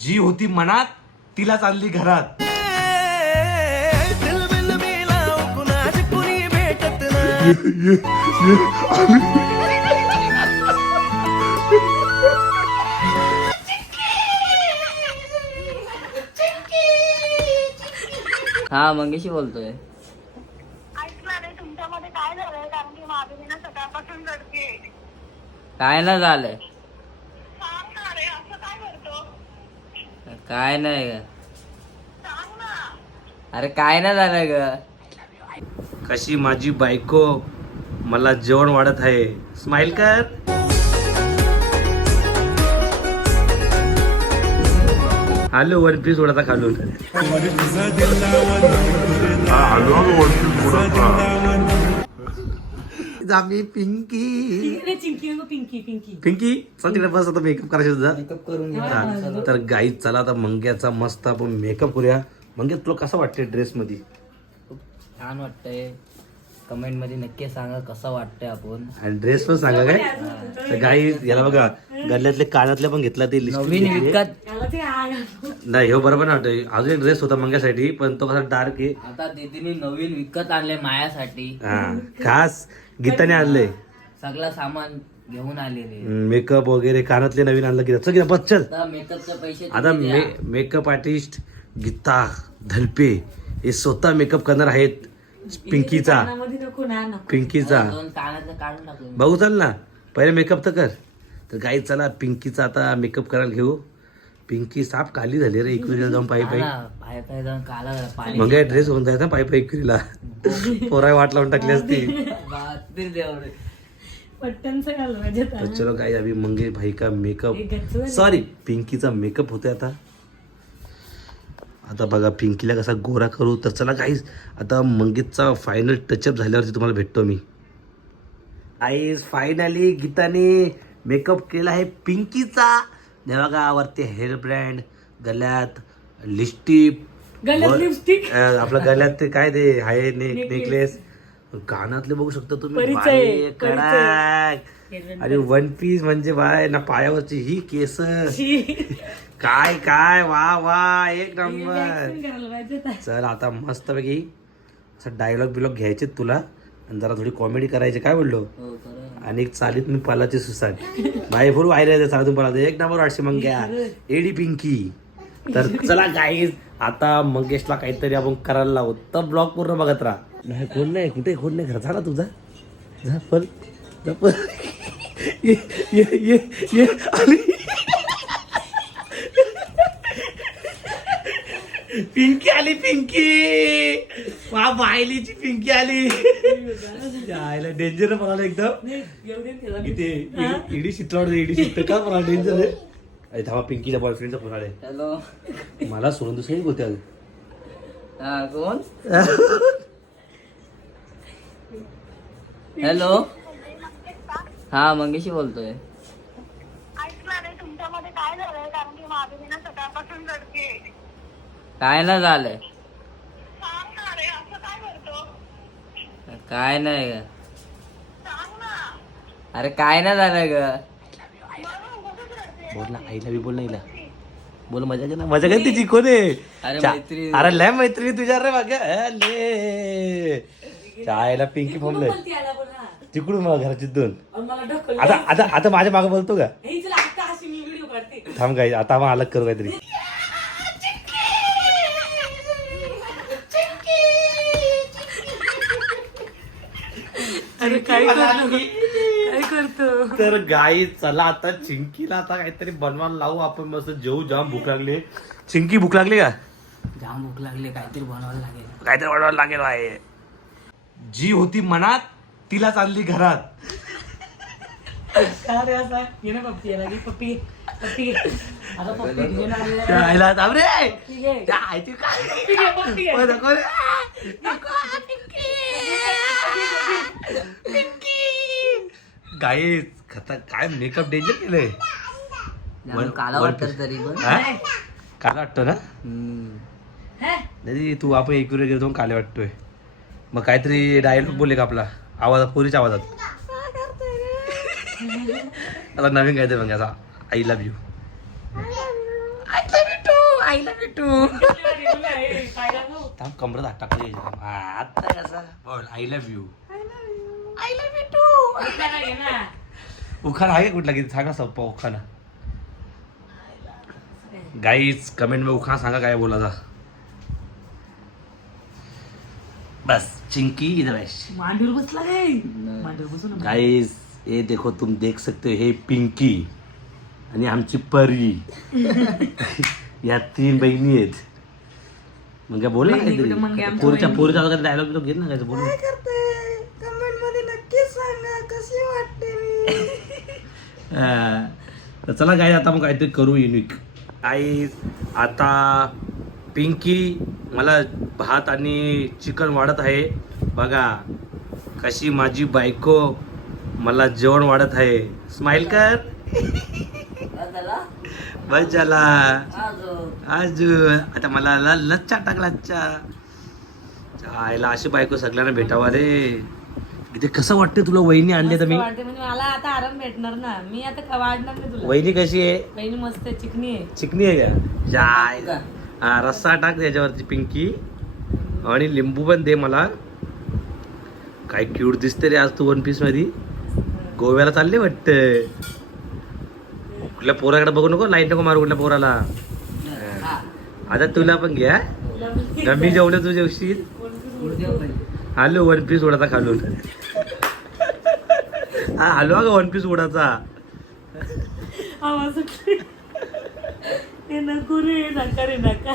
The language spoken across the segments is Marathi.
जी होती मनात तिला चालली घरात. हा मंगेशी बोलतोय. काय ना झालंय सांग ना रे असं काय करतो काय नाही ग. अरे काय ना झालंय ग. कशी माझी बायको मला जेवण वाढत आहे. स्माइल कर. हॅलो वन पीस उडाता खालून. आम्ही पिंकी. पिंकी पिंकी. पिंकी चल तिकडे बस आता मेकअप करायचं तुझा. मेकअप करून घे. हा, तर गाई चला आता मंग्याचा मस्त आपण मेकअप करूया. मंग्या तुला कसं वाटते ड्रेस मध्ये छान वाटतंय. कमेंटमध्ये नक्की सांगा कसं वाटतंय आपण. आणि ड्रेस पण सांगा काय? तर गाई याला बघा गल्ल्यातले कानातले पण घेतला ते नवीन विकत. ते आ- नाही हो बरोबर नाही वाटत. अजून एक ड्रेस होता मंग्यासाठी पण तो कसा डार्क आहे. आता दीदीने नवीन विकत आणले मायासाठी. हा खास. गीताने आणले सगळं सामान घेऊन आलेले. मेकअप वगैरे कानातले नवीन आणलं की चल बस चल. आता मेकअपचे पैसे आता तुम्ही मे. मेकअप आर्टिस्ट गीता धलपे हे स्वतः मेकअप करणार आहेत. पिंकीचा. पिंकीचा. बघू चल ना. पहिले मेकअप तर कर. तर गाई चला पिंकीचा आता मेकअप करायला घेऊ. पिंकी साप काली झाली रे इकडे जाऊन पायी पायी. पाय पाय जाऊन काला पाणी मग ड्रेस होऊन जायचा पायी पायी इकडीला पोराय वाट लावून टाकली असती. बापरे देवरे. पट्ट्यांचं घालवायचे तर चलो गाई अभी मंगे भाई का मेकअप. सॉरी पिंकीचा मेकअप होतोय आता. आता बघा पिंकीला कसा गोरा करू. तर चला गाईज आता मंगीतचा फायनल टचअप झाल्यावरती तुम्हाला भेटतो मी. आईज फायनली गीताने मेकअप केला आहे पिंकीचा. हे बघा वरती हेअर ब्रँड गल्यात लिस्टिप गळ्यात. अं, आपल्या गल्यात ते काय ते आहे नेक नेकलेस कानातले बघू शकता तुम्ही. बाई. कडक. आणि वन पीस म्हणजे बाय ना पायावरची ही केस. काय काय वा वा एक नंबर चल आता मस्त पैकी असं डायलॉग बिलॉग घ्यायचे तुला. आणि जरा थोडी कॉमेडी करायची काय बोललो? हो आणि एक चालीत मी पालाची सुसाट. बाई भरू वायरे चालतून पाला एक नंबर वाटशी मग घ्या. एडी पिंकी. तर चला गाईज आता मंगेशला काहीतरी आपण करायला लावू. तर ब्लॉग पूर्ण बघत राहा. नाही कोण नाही. कुठे कोण नाही. घर झाला तुझा? जा पण जा पण. ये ये ये ये. पिंकी आली पिंकी! वा बायलीची पिंकी आली. आयला डेंजर म्हणाला एकदम. इथे इडी- शितवाड इडी शित का मला डेंजर आहे? अरे थांबा पिंकीच्या बॉयफ्रेंडचा फोन आलाय. हॅलो मला सोडून दुसरी होते अगं. हा कोण? हॅलो हा मंगेशी बोलतोय ऐकलं रे तुमच्यामध्ये काय झालंय कारण की माधुरी ना सकाळपासून रडते काय ना झालंय? काय करतो? काय नाही ग. अरे काय ना झालंय ग? बोल ना आईला बी बोल ना हिला. बोल मजा घे ना मजा घे तिची कोण. आहे अरे चा-. अरे लय मैत्री तुझ्या रे बघ ले. चायला पिंकी फोमले तिकडून मला घराची दोन. मला ढकल आता आता आता माझ्या मागे बोलतो का? चला आता अशी मी व्हिडिओ काढते. थांब काय आता आम्हाला अलग करू काहीतरी. काय करतो? तर गाई चला आता चिंकीला आता काहीतरी बनवायला लावू. आपण मस्त जेऊ जाम भूक लागली. चिंकी भूक लागली का? जाम भूक लागली काहीतरी बनवायला लागेल. काहीतरी बनवायला लागेल आहे. जी होती मनात तिला चालली घरात. काय रे असा ये ना पप्पी याला पप्पी. पप्पी. घे आता पप्पी घे ना रे. जायला थांब रे. पप्पी घे. जाय ते काय? पप्पी घे, पप्पी घे. ओ, नको रे. गाई खता काय मेकअप डेंजर केलंय? काला वाटत तरी पण. हा? काय वाटतं ना? हम्म. हे? नाही तू आपण एक वेळ गेलो काले वाटतोय. मग काहीतरी डायलॉग बोलले का आपला? आवाजात पोरीच्या आवाजात. आता नवीन काहीतरी मग असा आय लव्ह यू थांब कमरत हात टाकले आता कसा बोल आय लव्ह यू उखाणा आहे का कुठला? किती सांगा सोप्पा उखाणा गाईच कमेंट में उखाणा सांगा काय बोलायचा. बस चिंकी इधर है मांडीवर बसला काय? गाइस ये देखो तुम देख सकते हो हे पिंकी आणि आमची परी. या तीन बहिणी आहेत. मग काय बोल ना काहीतरी? पोरीच्या? पोरीचा वगैरे डायलॉग बिलॉग घेत ना. काय बोल ना. कमेंटमध्ये नक्कीच सांगा कशी वाटते मी तर चला काय आता मग काहीतरी करू युनिक आई आता पिंकी मला भात आणि चिकन वाढत आहे. बघा कशी माझी बायको मला जेवण वाढत आहे. स्माइल कर. बस झाला? आज आता मला ल- लच्चा टाक लच्चा. आईला अशी बायको सगळ्यांना भेटावा रे. इथे कसं वाटते तुला वहिनी आणले तर मी? वाटते म्हणजे मला आता आराम भेटणार ना. मी आता का वाढणार नाही तुला. वहिनी कशी आहे? बहिणी मस्त आहे, चिकनी आहे. चिकनी आहे का? जाय. हा रस्सा टाक त्याच्यावरती पिंकी. आणि लिंबू पण दे मला. काय क्यूट दिसते रे आज तू वन पीसमध्ये. गोव्याला चालले वाटत कुठल्या पोराकडे बघू नको? लाइट नको मारू कुठल्या पोराला. आता तुला पण घ्या मी जेवढं तू जेवशील आलो वन पीस उडाचा खालून. हा हलवा का वन पीस उडाचा. आवाज सुटले. नको रे नका रे नका.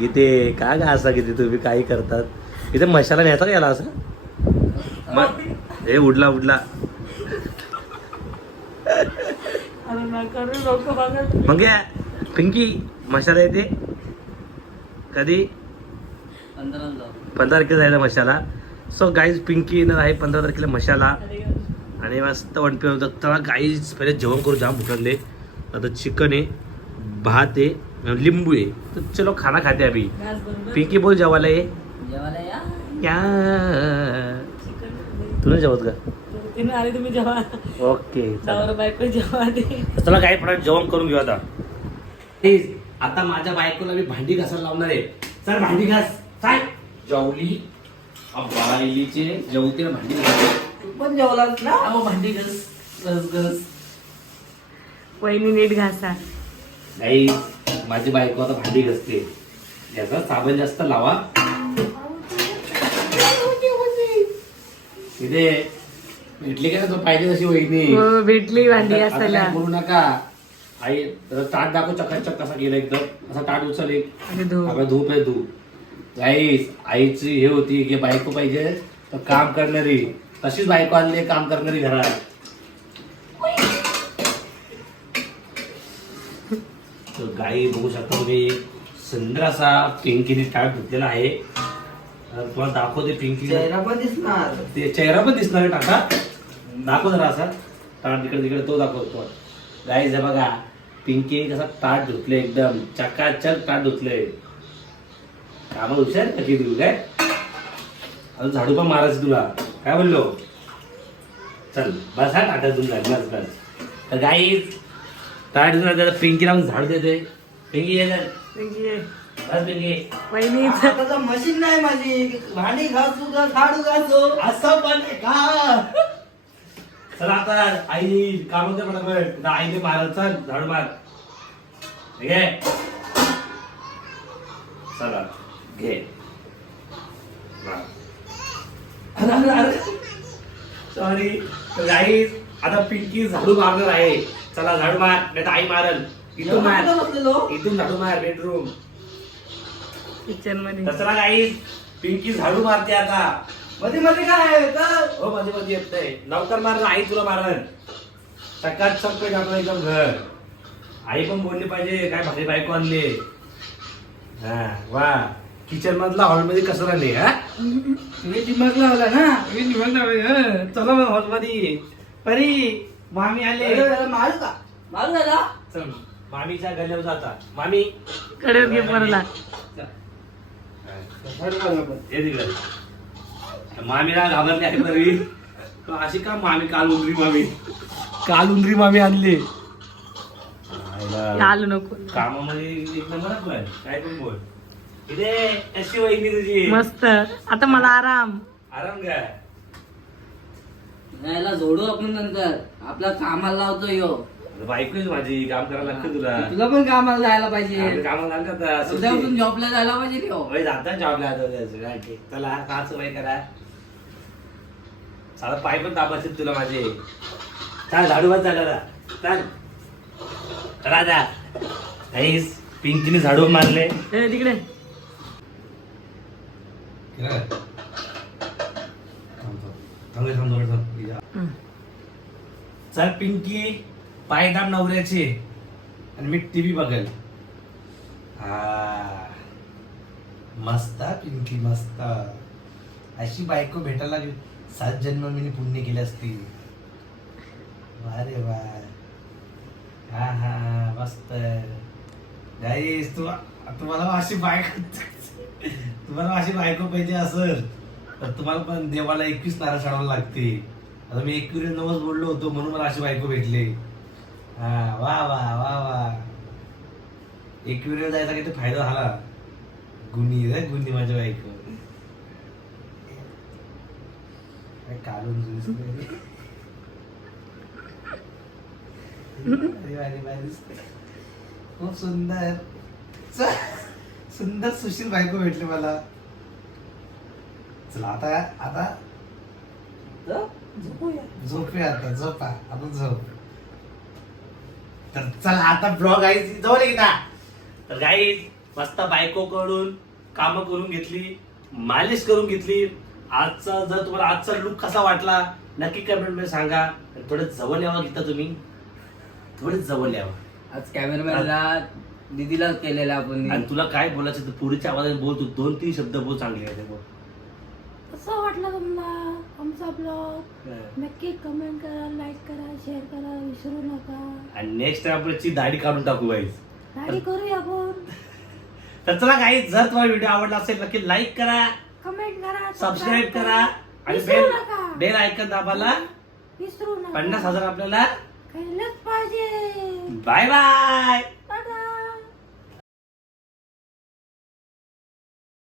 इथे का गा असा किती तुम्ही काही करतात? इथे मशाला न्यायचा का याला असं? म- हे उडला उडला. अरे नका रे लोक बघा मग या. पिंकी मशाला येते. कधी? पंधरा तारखेला जायला मशाला. सो गाईज पिंकी येणार आहे पंधरा तारखेला मशाला. आणि मस्त वन पी होतं तर गाईज पहिले जेवण करू जाम लागले. आता चिकन आहे भात आहे लिंबू आहे. तर चलो खाना खाते अभी पिंकी बोल जेवायला ये. या. तुला जेवत का? ओके चला काय पण जेवण करून घेऊ आता. प्लीज आता माझ्या बायकोला मी भांडी घासायला लावणार आहे. चल भांडी घास. काय जेवली बाईलीचे जेवते ना भांडी घास पण जेवलास ना? अहो भांडी घस घस घस वहिनी नीट घासा. नाही माझी बायको आता भांडी घासते. याचा साबण जास्त लावा. इथे भेटली का तो पाहिजे तशी वहिनी? हो, भेटली भांडी आता- आता घासायला. काय बोलू नका. आई जरा ताट दाखव चकाचक कसा गेला एकदम. असा ताट उचल एक. आणि धू आपला धूप आहे धूप. गाईस आईची हे होती की बायको पाहिजे तर काम करणारी. तशीच बायको आणली काम करणारी घरात. तर गाई बघू शकता तुम्ही सुंदर असा पिंकीने टाट धुतलेला आहे. तर तुम्हाला दाखवते पिंकी. चेहरा पण दिसणार. ते चेहरा पण दिसणार आहे टाका. दाखव जरा असा. ताट तिकडे तिकडे तो दाखवतो गाईज हे बघा पिंकी कसा ताट धुतले एकदम. चकाचक ताट धुतले. कामा हुशार आहे का की तू काय? अजून झाडू पण मारायचं तुला. काय बोललो? चल बस हा ताटात धुवून झाली बस बस. तर गाईज ताट धुवून त्याला पिंकी लावून झाडू देते पिंकी ये जर. बस पिंकी. आता मशीन नाही माझी. भांडी घासू का झाडू घासू. असं पण का चला आता आई काम होते पटापट आता आईने मारल चल झाडू मार. ठीक आहे? चला. घे मार. अरे, अरे, अरे. सॉरी गाईज आता पिंकी झाडू मारणार आहे चला झाडू मार नाही तर आई मारल इथून मार इथून झाडू मार बेडरूम किचनमध्ये तर चला गाईज पिंकी झाडू मारते आता मध्ये मध्ये काय हो मध्ये मध्ये येत नाही लवकर मार आई तुला मारल सकाळ पेट आपलं एकदम घर आई पण बोलली पाहिजे काय भारी बायको आणली हा वा किचन मधला हॉलमध्ये कसं राहिले हा? तुम्ही दिमाग लावला ना? मी निवड हं, चला मग हॉलमध्ये परी मामी आले. अरे, अरे, मारू का? मारू का? चल मामीच्या गल्यावर जाता. मामी. कडेवर घे तिकडे. मामीला घाबरली आहे बरी. अशी का मामी काल उंदरी मामी? काल उंदरी मामी आणली. आलो नको. कामामध्ये एक नंबर काय पण बोल. कशी वहिनी तुझी? मस्त. आता मला आराम. आराम काय यायला जोडू आपण नंतर. आपला कामाला लावतो यो. बायकोच माझी. काम करायला लागतं तुला. तुला पण कामाला जायला पाहिजे. कामाला लागतं जॉबला जायला पाहिजे यो. जाता जॉबला. चला का सवय करा. साला पाय पण तापायचे तुला माझे. चाल झाडू बस झाला चाल. राजा पिंकीने झाडू मारले. ए, तिकडे. चल पिंकी पायदाम नवऱ्याचे आणि मी टीव्ही बघेल हा मस्त पिंकी मस्त अशी बायको भेटायला सात जन्म मी पुण्य केले असतील अरे वा हा हा मस्त गाईस तू तुम्हाला अशी बायको तुम्हाला अशी बायको पाहिजे असेल तर तुम्हाला पण देवाला एकवीस नारळ चढावं लागते. आता मी एकवीस नवस बोललो होतो म्हणून मला अशी बायको भेटली. हा वा वा वा वा. एकवीस जायचा किती फायदा झाला? गुन्ही रे गुन्ही माझ्या बायको. काय काढून. खूप सुंदर. सुंदर सुशील बायको भेटली मला. चला आता आता झोपूया. आता झोपा आता झोप. तर चला आता ब्लॉग आहे जवळ येईल ना. तर गाई मस्त बायको कडून काम करून घेतली मालिश करून घेतली. आजचा जर तुम्हाला आजचा लुक कसा वाटला नक्की कमेंटमध्ये सांगा. थोडं जवळ यावं घेता तुम्ही. थोडं जवळ यावं. आज कॅमेरामॅनला दीदीला केलेला आपण आणि तुला काय बोलायचं तर पुरीच्या आवाजात बोल तू दोन तीन शब्द बोल चांगले आहे ते बोल. कसं वाटलं तुम्हाला? आमचा ब्लॉग नक्की कमेंट करा लाईक करा शेअर करा विसरू नका. आणि नेक्स्ट टाइम आपल्याची दाढी काढून टाकू गाईस गाडी करूया आपण. तर चला काही जर तुम्हाला व्हिडिओ आवडला असेल नक्की लाईक करा. कमेंट करा सबस्क्राईब करा. आणि विसरू बेल नका. बेल ऐकत दाबाला विसरू नका. पन्नास हजार आपल्याला पाहिजे. Bye bye